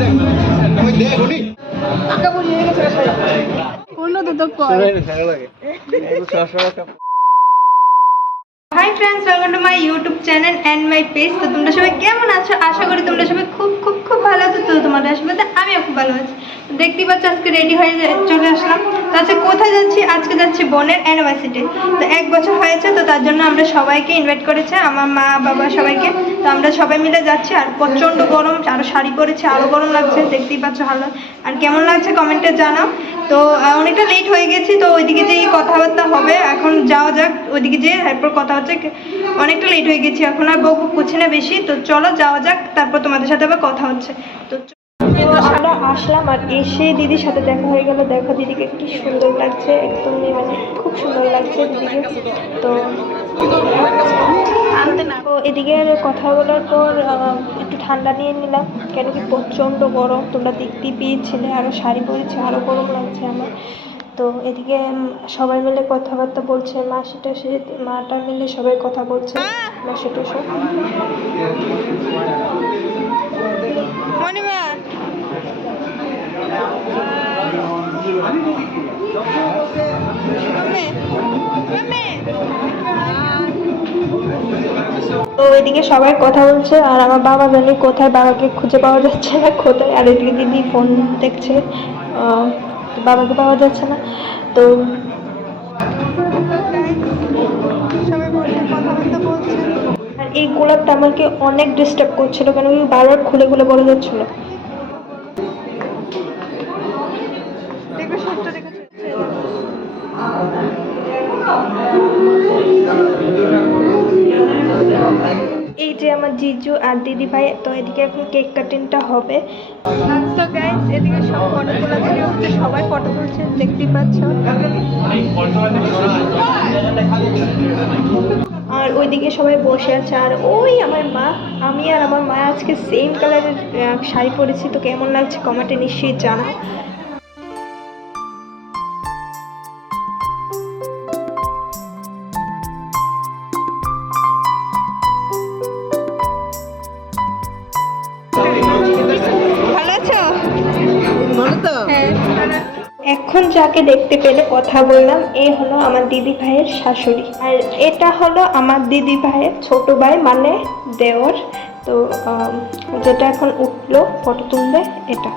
Hi friends, welcome to my YouTube channel and my page. তো তোমরা সবাই কেমন আছো? আশা করি তোমরা সবাই খুব খুব খুব ভালো আছো। তো তোমাদের আশীর্বাদে আমিও খুব ভালো আছি। দেখতেই পাচ্ছ আজকে রেডি হয়ে চলে আসলাম। তো আজকে কোথায় যাচ্ছি? আজকে যাচ্ছি বোনের অ্যানিভার্সারি। তো 1 বছর হয়েছে, তো তার জন্য আমরা সবাইকে ইনভাইট করেছে, আমার মা বাবা সবাইকে। তো আমরা সবাই মিলে যাচ্ছি। আর প্রচণ্ড গরম, আরও শাড়ি পরেছে, আরও গরম লাগছে। দেখতেই পাচ্ছ ভালো। আর কেমন লাগছে কমেন্টে জানাও। তো অনেকটা লেট হয়ে গেছি, তো ওইদিকে যেই কথাবার্তা হবে, এখন যাওয়া যাক ওইদিকে যেয়ে, তারপর কথা হচ্ছে। অনেকটা লেট হয়ে গেছি, এখন আর বকবক করছি না বেশি। তো চলো যাওয়া যাক, তারপর তোমাদের সাথে আবার কথা হচ্ছে। তো আমরা আসলাম, আর এসে দিদির সাথে দেখা হয়ে গেল। দেখো দিদিকে কি সুন্দর লাগছে, একদমই মানে খুব সুন্দর লাগছে দিদিকে। তো এদিকে কথা বলার পর একটু ঠান্ডা নিয়ে নিলাম, কেন কি প্রচণ্ড গরম, তোমরা দেখতেই পেয়েছিলে। আরও শাড়ি পরেছে, আরও গরম লাগছে আমার। তো এদিকে সবাই মিলে কথাবার্তা বলছে, মাটা মিলে সবাই কথা বলছে, মাসিটা সব। তো এদিকে সবাই কথা বলছে, আর আমার বাবা জানি কোথায়, বাবাকে খুঁজে পাওয়া যাচ্ছে না কোথায়। আর এদিকে দিদি ফোন দেখছে, বাবাকে পাওয়া যাচ্ছে না। তো আর এই গোলাপটা আমাকে অনেক ডিস্টার্ব করছিল, কেন কি বারবার খুলে খুলে বলে যাচ্ছিল। এই যে আমার জিজু আর দিদি ভাই, তো এদিকে এখন কেক কাটিংটা হবে। তো গাইস, এদিকে সব ফটো তোলা তুলি হচ্ছে, সবাই ফটো তুলছে, দেখতেই পাচ্ছ। আর ওইদিকে সবাই বসে আছে, আর ওই আমার মা, আমি আর আমার মা আজকে সেম কালারের শাড়ি পরেছি। তো কেমন লাগছে কমেন্টে নিশ্চয়ই জানাও। ভালো আছো? হ্যাঁ। এখন যাকে দেখতে পেলে কথা বললাম, এ হলো আমার দিদি ভাইয়ের শাশুড়ি, আর এটা হলো আমার দিদি ভাইয়ের ছোট ভাই, মানে দেওর। তো যেটা এখন উঠলো ফটো তুলবে, এটা।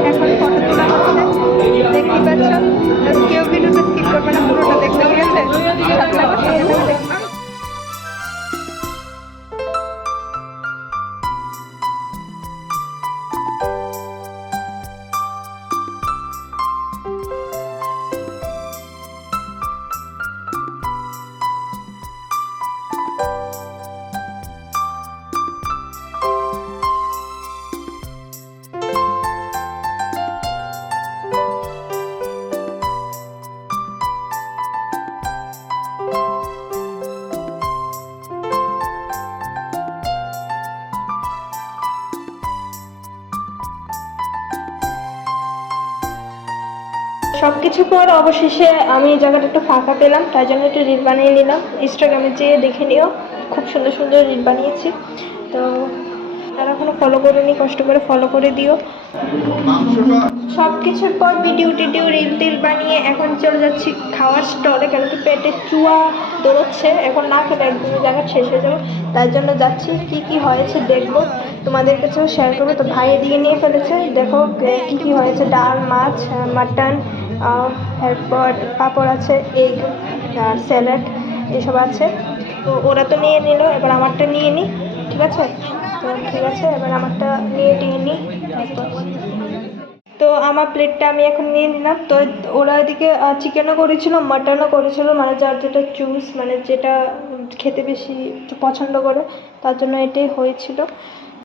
এখন ফটো তোলা হচ্ছে, দেখতেই পাচ্ছ। কেউ ভিডিওটা স্কিপ করবে না, পুরোটা দেখতে, ঠিক আছে? সাথে থাকো। সব কিছু পর অবশেষে আমি এই জায়গাটা একটু ফাঁকা পেলাম, তাই জন্য একটু রিল বানিয়ে নিলাম। ইনস্টাগ্রামে যেয়ে দেখে নিও, খুব সুন্দর সুন্দর রিল বানিয়েছি। তো যারা এখনো ফলো করেনি কষ্ট করে ফলো করে দিও। সব কিছুর পর ভিডিও টিডিও রিল টিল বানিয়ে এখন চলে যাচ্ছি খাওয়ার স্টলে, কেন কি পেটে চুয়া দৌড়চ্ছে, এখন না খেলে একদমই জায়গা শেষ হয়ে যাবে। তার জন্য যাচ্ছি, কি কি হয়েছে দেখবো, তোমাদের কাছেও শেয়ার করবো। তো ভাই এদিকে নিয়ে ফেলেছে, দেখো কি কি হয়েছে, ডাল, মাছ, মাটন, এরপর পাঁপড় আছে, এগ আর স্যালাড এসব আছে। তো ওরা তো নিয়ে নিল, এবার আমারটা নিয়ে নিই, ঠিক আছে? তো ঠিক আছে, এবার আমারটা নিয়ে নিই। তো আমার প্লেটটা আমি এখন নিয়ে নিলাম। তো ওরা এদিকে চিকেনও করেছিল, মাটনও করেছিল, মানে যার যেটা চুজ, মানে যেটা খেতে বেশি পছন্দ করে, তার জন্য এটাই হয়েছিল।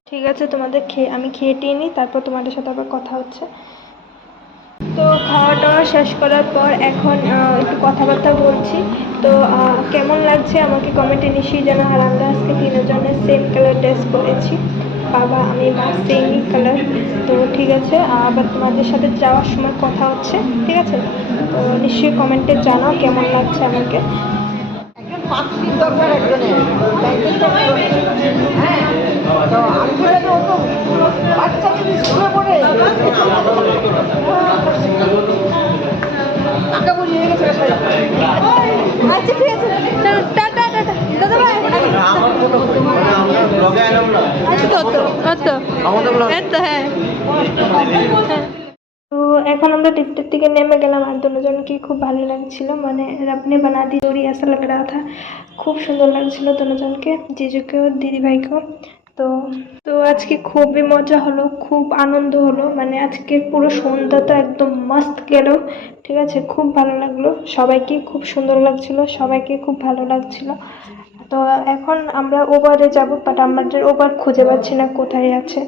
ঠিক আছে, তোমাদের আমি খেয়ে টেয়ে নিই, তারপর তোমাদের সাথে আবার কথা হচ্ছে। তো খাওয়া দাওয়া শেষ করার পর এখন একটু কথাবার্তা বলছি। তো কেমন লাগছে আমাকে কমেন্টে নিশ্চয়ই জানা। আর আমরা আজকে তিনজনের সেম কালার ড্রেস পরেছি, বাবা আমি মা সেম কালার। তো ঠিক আছে, আবার তোমাদের সাথে যাওয়ার সময় কথা হচ্ছে, ঠিক আছে? তো নিশ্চয়ই কমেন্টে জানাও কেমন লাগছে আমাকে। আচ্ছা ঠিক আছে, টাটা টাটা দাদা ভাই। হ্যাঁ, তো এখন আমরা লিফটের থেকে নেমে গেলাম, আর দুজনকে খুব ভালো লাগছিল, মানে আপনি বানা দি जोड़ी ऐसा लग रहा था, খুব সুন্দর লাগছিল দুজনকে, জিজুকেও দিদিভাইকেও। তো তো আজকে খুবই মজা হলো, খুব আনন্দ হলো, মানে আজকের পুরো সন্ধ্যাটা একদম মস্ত গেল, ঠিক আছে? খুব ভালো লাগলো, সবাইকে খুব সুন্দর লাগছিল, সবাইকে খুব ভালো লাগছিল। তো এখন আমরা ওভারে যাব, বাট আমাদের ওভার খুঁজে পাচ্ছি না কোথায় আছে।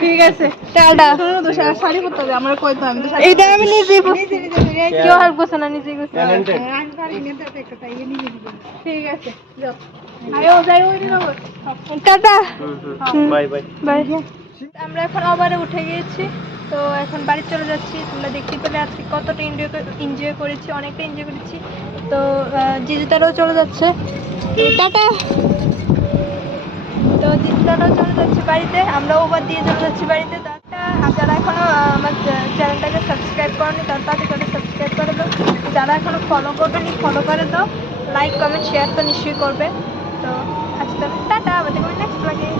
ঠিক আছে, টাটা। এইটা আমি নিজে কেউ হেল্প করছে না, নিজে করছে। ঠিক আছে, টাটা, বাই বাই বাই। আমরা এখন আবার উঠে গিয়েছি, তো এখন বাড়ি চলে যাচ্ছি। তোমরা দেখতে পেলে আজকে কতটা এনজয় করেছি, অনেকটা এনজয় করেছি। তো জিজুটারাও চলে যাচ্ছে, টাটা। তো জিজুটারাও চলে যাচ্ছে বাড়িতে, আমরাও ওভার দিয়ে চলে যাচ্ছি বাড়িতে। যারা এখনো আমার চ্যানেলটাকে সাবস্ক্রাইব করেনি তার তাতে করে সাবস্ক্রাইব করে দাও, যারা এখনো ফলো করবেনি ফলো করে দাও, লাইক কমেন্ট শেয়ার তো নিশ্চয়ই করবে। তো আজকে টাটা, আমাদের নেক্সট ব্লগে।